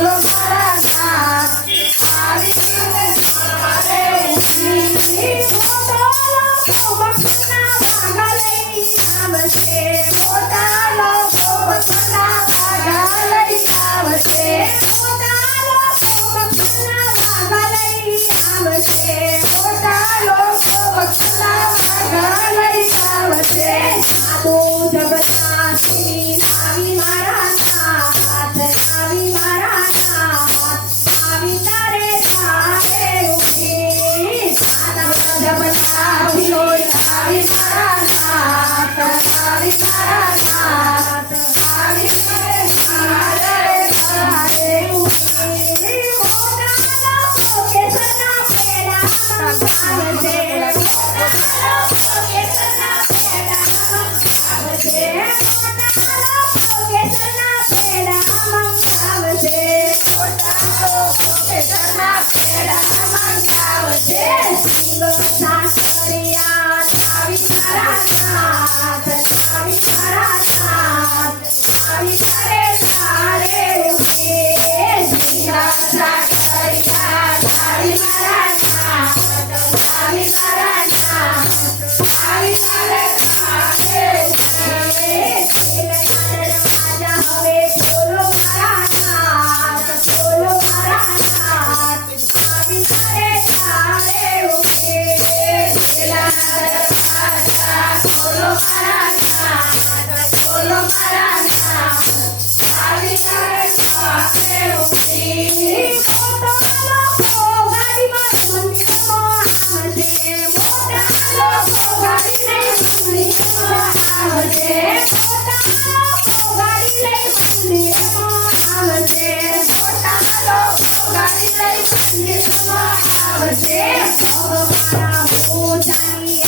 Hello. I'm ગાઈ લઈ નિર્વાહ આવજે સૌ મારા મોજાની